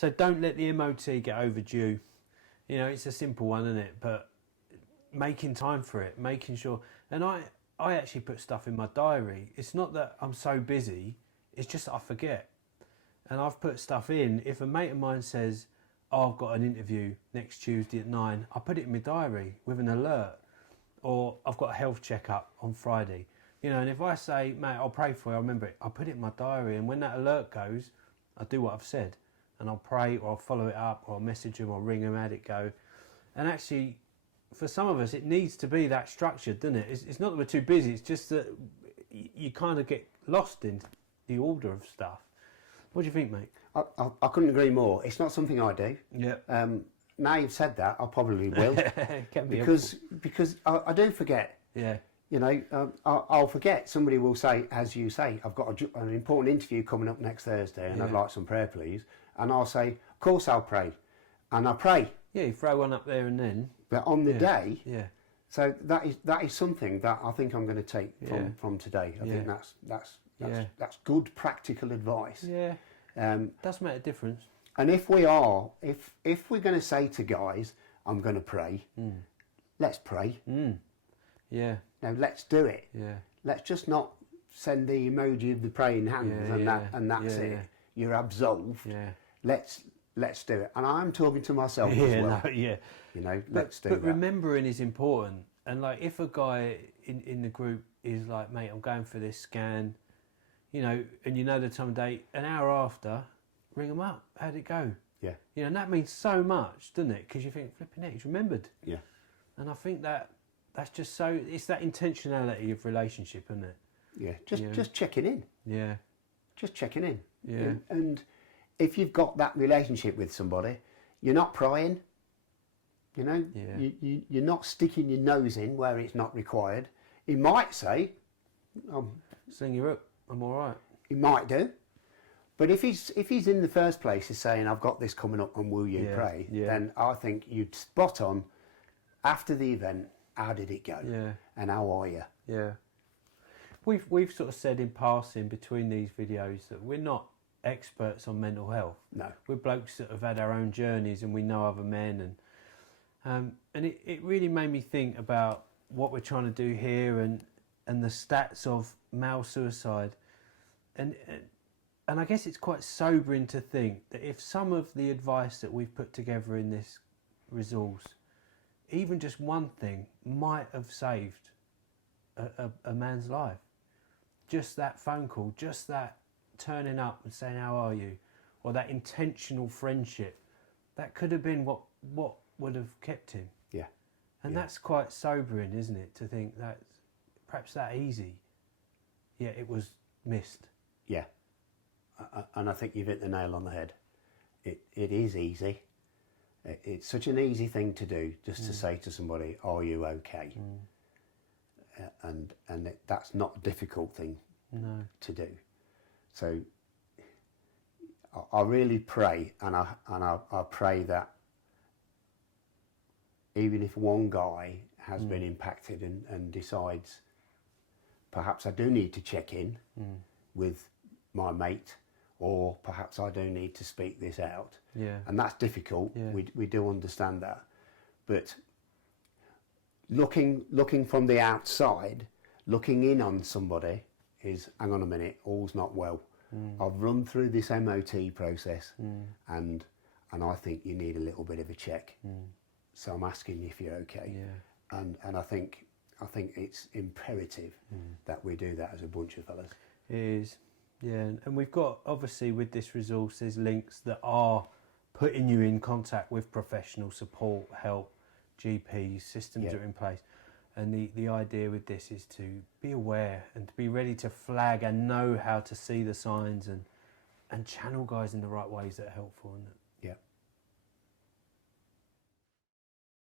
So don't let the MOT get overdue. You know, it's a simple one, isn't it? But making time for it, making sure. And I actually put stuff in my diary. It's not that I'm so busy, it's just that I forget. And I've put stuff in. If a mate of mine says, oh, I've got an interview next Tuesday at 9, I put it in my diary with an alert. Or I've got a health checkup on Friday. You know, and if I say, mate, I'll pray for you, I'll remember it, I'll put it in my diary. And when that alert goes, I do what I've said. And I'll pray, or I'll follow it up, or I'll message them, or ring them, how'd it go. And actually, for some of us, it needs to be that structured, doesn't it? It's not that we're too busy, it's just that you kind of get lost in the order of stuff. What do you think, mate? I couldn't agree more. It's not something I do. Yeah. Now you've said that, I probably will. because I do forget. Yeah. You know, I'll forget. Somebody will say, as you say, I've got an important interview coming up next Thursday and I'd like some prayer, please. And I'll say, of course I'll pray. And I pray. Yeah, you throw one up there and then. But on the day. Yeah. So that is something that I think I'm going to take from today. I think that's good practical advice. Yeah. Does make a difference. And if we're going to say to guys, I'm going to pray, let's pray. Yeah. Now let's do it. Yeah. Let's just not send the emoji of the praying hands and that's it. You're absolved. Yeah. Let's do it. And I'm talking to myself as well. No, yeah. You know, let's do that. But remembering is important. And like, if a guy in the group is like, mate, I'm going for this scan, you know, and you know the time of day, an hour after, ring them up. How'd it go? Yeah. You know, and that means so much, doesn't it? Because you think, flipping it, he's remembered. Yeah. And I think that's just so, it's that intentionality of relationship, isn't it? Yeah. Just checking in. Yeah. Just checking in. Yeah. And if you've got that relationship with somebody, you're not prying. You know, you're not sticking your nose in where it's not required. He might say, sling you up, I'm all right. He might do. But if he's in the first place is saying, I've got this coming up and will you pray, then I think you'd spot on after the event, how did it go? Yeah. And how are you? Yeah. We've sort of said in passing between these videos that we're not experts on mental health. No. We're blokes that have had our own journeys and we know other men, and it really made me think about what we're trying to do here and the stats of male suicide, and I guess it's quite sobering to think that if some of the advice that we've put together in this resource, even just one thing, might have saved a man's life. Just that phone call, just that turning up and saying, how are you? Or that intentional friendship, that could have been what would have kept him. Yeah. And that's quite sobering, isn't it? To think that perhaps that easy, yet it was missed. Yeah. And I think you've hit the nail on the head. It is easy. It's such an easy thing to do, just to say to somebody, are you okay? And that's not a difficult thing to do. So I really pray, and I pray that even if one guy has been impacted and decides, perhaps I do need to check in with my mate, or perhaps I do need to speak this out. Yeah. And that's difficult. Yeah. We do understand that. But looking from the outside, looking in on somebody is, hang on a minute, all's not well. I've run through this MOT process and I think you need a little bit of a check. So I'm asking if you're okay. Yeah. And I think it's imperative that we do that as a bunch of fellas. It is. Yeah, and we've got, obviously, with this resource, there's links that are putting you in contact with professional support, help, GPs, systems are in place. And the idea with this is to be aware and to be ready to flag and know how to see the signs and channel guys in the right ways that are helpful. And